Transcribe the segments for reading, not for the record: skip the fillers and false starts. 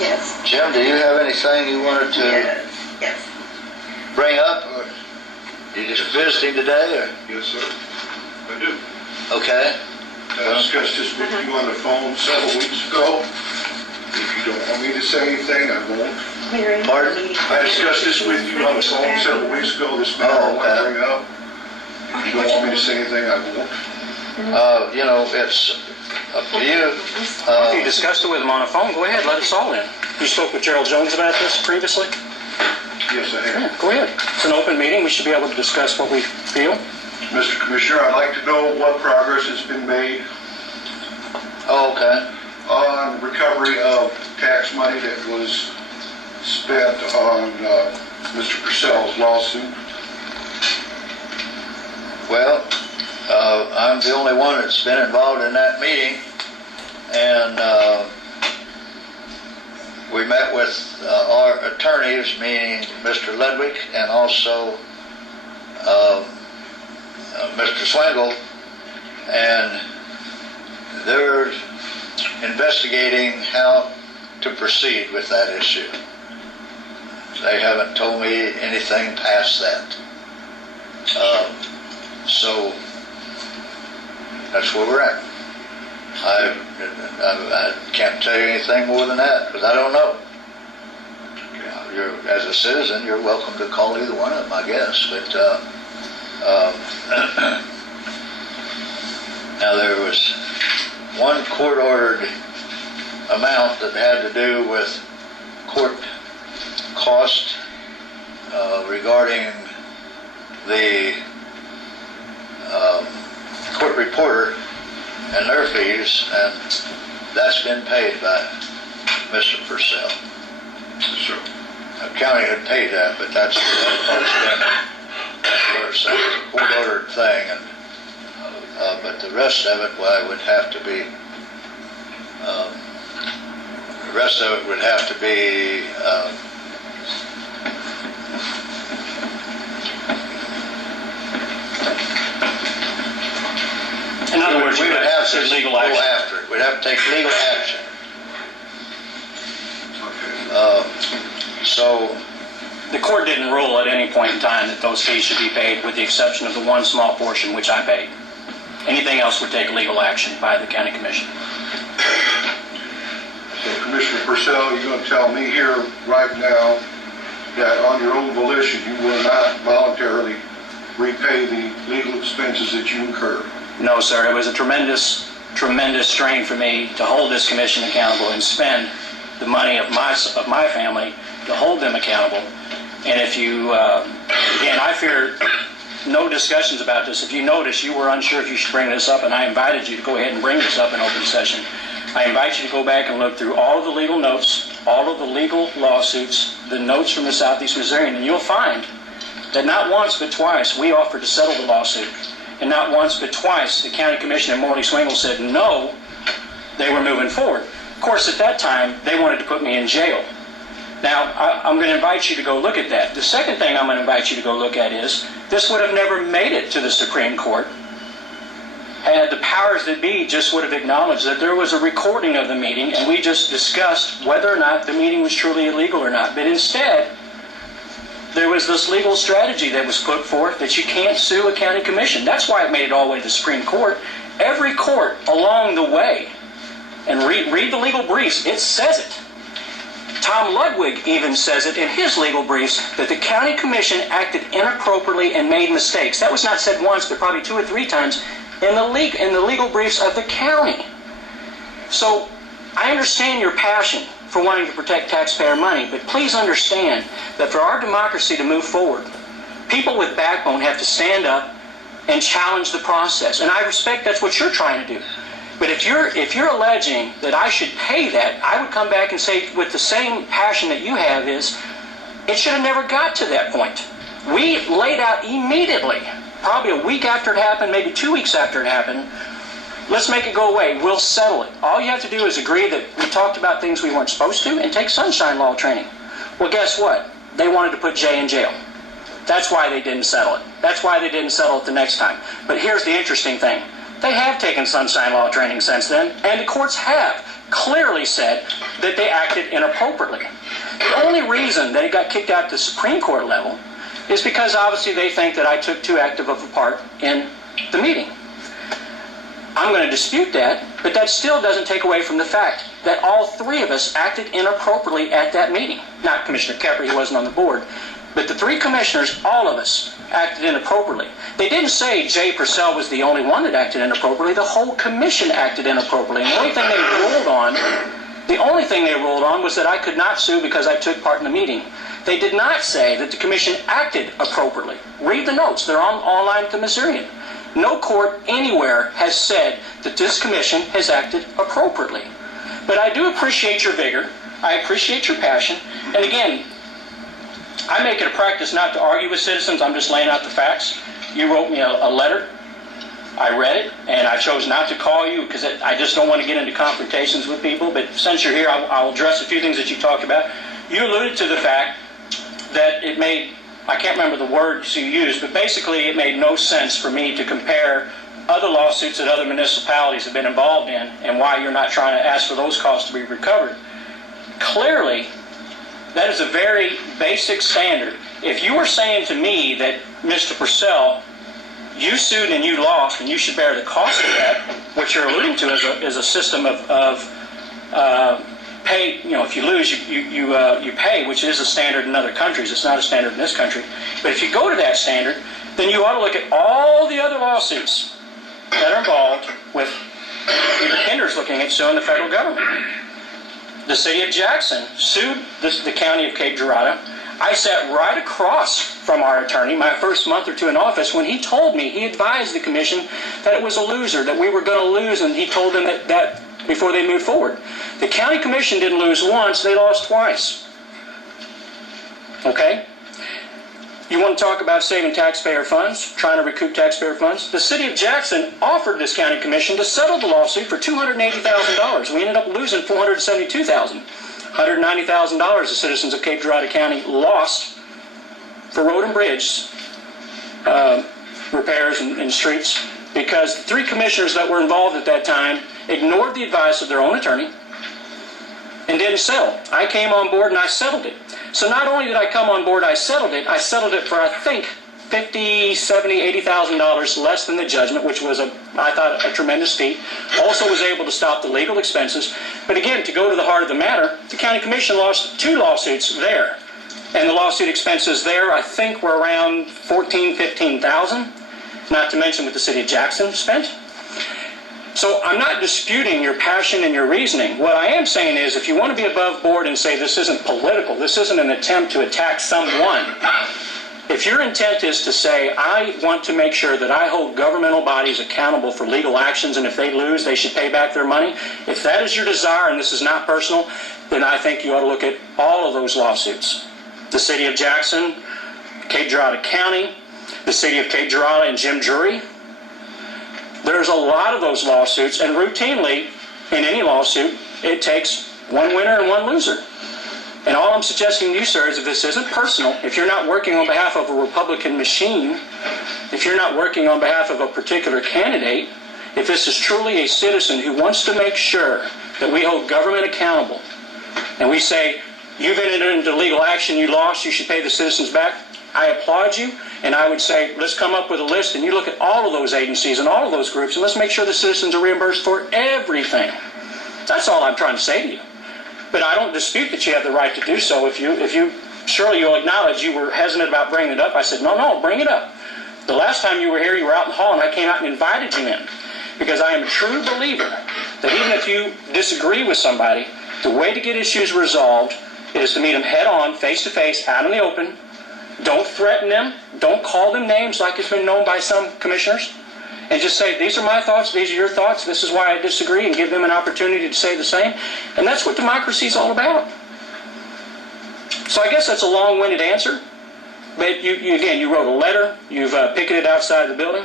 Yes. Jim, do you have anything you wanted to Yes. bring up? Or you just visiting today? Or? Yes, sir. I do. Okay. I discussed this with you on the phone several weeks ago. If you don't want me to say anything, I won't. Pardon? I discussed this with you on the phone several weeks ago, this matter I want to bring up. If you don't want me to say anything, I won't. You know, it's up to you. If you discussed it with him on the phone, go ahead, let us all in. You spoke with Gerald Jones about this previously? Yes, I have. Yeah, go ahead. It's an open meeting. We should be able to discuss what we feel. Mr. Commissioner, I'd like to know what progress has been made Oh, okay. on recovery of tax money that was spent on Mr. Purcell's lawsuit. Well, I'm the only one that's been involved in that meeting, and we met with our attorneys, meaning Mr. Ludwig and also Mr. Swingle, and they're investigating how to proceed with that issue. They haven't told me anything past that. So that's where we're at. I can't tell you anything more than that because I don't know. As a citizen, you're welcome to call either one of them, I guess. But now there was one court-ordered amount that had to do with court cost regarding the court reporter and their fees, and that's been paid by Mr. Purcell. Sure. The county had paid that, but that's been a court-ordered thing, and but the rest of it, well, would have to be. The rest of it would have to be. In other words, we would have to legal go action. after it. We'd have to take legal action. So The court didn't rule at any point in time that those fees should be paid, with the exception of the one small portion which I paid. Anything else would take legal action by the county commission. So Commissioner Purcell, you're going to tell me here right now that on your own volition you will not voluntarily repay the legal expenses that you incurred? No, sir. It was a tremendous strain for me to hold this commission accountable and spend the money of my family to hold them accountable. And if you, again, I fear no discussions about this. If you notice, you were unsure if you should bring this up, and I invited you to go ahead and bring this up in open session. I invite you to go back and look through all of the legal notes, all of the legal lawsuits, the notes from the Southeast Missourian, and you'll find that not once but twice we offered to settle the lawsuit. And not once but twice the county commissioner, Morley Swingle, said no, they were moving forward. Of course, at that time, they wanted to put me in jail. Now, I'm going to invite you to go look at that. The second thing I'm going to invite you to go look at is, this would have never made it to the Supreme Court had the powers that be just would have acknowledged that there was a recording of the meeting and we just discussed whether or not the meeting was truly illegal or not. But instead, there was this legal strategy that was put forth that you can't sue a county commission. That's why it made it all the way to the Supreme Court. Every court along the way, and read the legal briefs, it says it. Tom Ludwig even says it in his legal briefs that the county commission acted inappropriately and made mistakes. That was not said once, but probably 2 or 3 times in the legal briefs of the county. So I understand your passion for wanting to protect taxpayer money, but please understand that for our democracy to move forward, people with backbone have to stand up and challenge the process. And I respect that's what you're trying to do. But if you're alleging that I should pay that, I would come back and say with the same passion that you have is, it should have never got to that point. We laid out immediately, probably a week after it happened, maybe 2 weeks after it happened, let's make it go away, we'll settle it. All you have to do is agree that we talked about things we weren't supposed to and take sunshine law training. Well, guess what? They wanted to put Jay in jail. That's why they didn't settle it. That's why they didn't settle it the next time. But here's the interesting thing. They have taken sunshine law training since then, and the courts have clearly said that they acted inappropriately. The only reason that it got kicked out at the Supreme Court level is because obviously they think that I took too active of a part in the meeting. I'm going to dispute that, but that still doesn't take away from the fact that all three of us acted inappropriately at that meeting. Not Commissioner Kepper, he wasn't on the board, but the three commissioners, all of us, acted inappropriately. They didn't say Jay Purcell was the only one that acted inappropriately. The whole commission acted inappropriately. And the only thing they ruled on was that I could not sue because I took part in the meeting. They did not say that the commission acted appropriately. Read the notes. They're online at the Missourian. No court anywhere has said that this commission has acted appropriately. But I do appreciate your vigor. I appreciate your passion. And again, I make it a practice not to argue with citizens. I'm just laying out the facts. You wrote me a letter. I read it, and I chose not to call you because I just don't want to get into confrontations with people. But since you're here, I'll address a few things that you talked about. You alluded to the fact that it made, I can't remember the words you used, but basically it made no sense for me to compare other lawsuits that other municipalities have been involved in and why you're not trying to ask for those costs to be recovered. Clearly, that is a very basic standard. If you were saying to me that, Mr. Purcell, you sued and you lost and you should bear the cost of that, what you're alluding to is a system of pay, if you lose, you pay, which is a standard in other countries. It's not a standard in this country. But if you go to that standard, then you ought to look at all the other lawsuits that are involved with either Kinder's looking at suing the federal government. The city of Jackson sued the county of Cape Girardeau. I sat right across from our attorney my first month or two in office when he told me, he advised the commission that it was a loser, that we were going to lose, and he told them that before they moved forward. The county commission didn't lose once, they lost twice. Okay? You want to talk about saving taxpayer funds, trying to recoup taxpayer funds? The city of Jackson offered this county commission to settle the lawsuit for $280,000. We ended up losing $472,000. $190,000 the citizens of Cape Girardeau County lost for road and bridge repairs and streets because the three commissioners that were involved at that time ignored the advice of their own attorney and didn't settle. I came on board and I settled it. So not only did I come on board, I settled it for, I think, $50,000, $70,000, $80,000 less than the judgment, which was, I thought, a tremendous feat. Also was able to stop the legal expenses. But again, to go to the heart of the matter, the county commission lost two lawsuits there. And the lawsuit expenses there, I think, were around $14,000, $15,000, not to mention what the city of Jackson spent. So I'm not disputing your passion and your reasoning. What I am saying is if you want to be above board and say this isn't political, this isn't an attempt to attack someone, if your intent is to say, I want to make sure that I hold governmental bodies accountable for legal actions and if they lose, they should pay back their money, if that is your desire and this is not personal, then I think you ought to look at all of those lawsuits. The city of Jackson, Cape Girardeau County, the city of Cape Girardeau and Jim Jury. There's a lot of those lawsuits, and routinely, in any lawsuit, it takes one winner and one loser. And all I'm suggesting to you, sir, is if this isn't personal, if you're not working on behalf of a Republican machine, if you're not working on behalf of a particular candidate, if this is truly a citizen who wants to make sure that we hold government accountable, and we say, you've entered into legal action, you lost, you should pay the citizens back, I applaud you, and I would say, let's come up with a list, and you look at all of those agencies and all of those groups, and let's make sure the citizens are reimbursed for everything. That's all I'm trying to say to you. But I don't dispute that you have the right to do so. If you surely you'll acknowledge you were hesitant about bringing it up. I said, no, bring it up. The last time you were here, you were out in the hall, and I came out and invited you in. Because I am a true believer that even if you disagree with somebody, the way to get issues resolved is to meet them head on, face to face, out in the open. Don't threaten them. Don't call them names like it's been known by some commissioners. And just say, these are my thoughts, these are your thoughts, this is why I disagree, and give them an opportunity to say the same. And that's what democracy is all about. So I guess that's a long-winded answer. But you wrote a letter, you've picketed outside the building.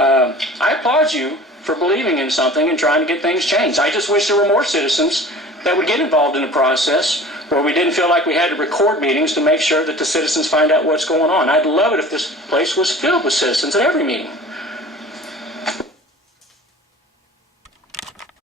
I applaud you for believing in something and trying to get things changed. I just wish there were more citizens that would get involved in the process where we didn't feel like we had to record meetings to make sure that the citizens find out what's going on. I'd love it if this place was filled with citizens at every meeting.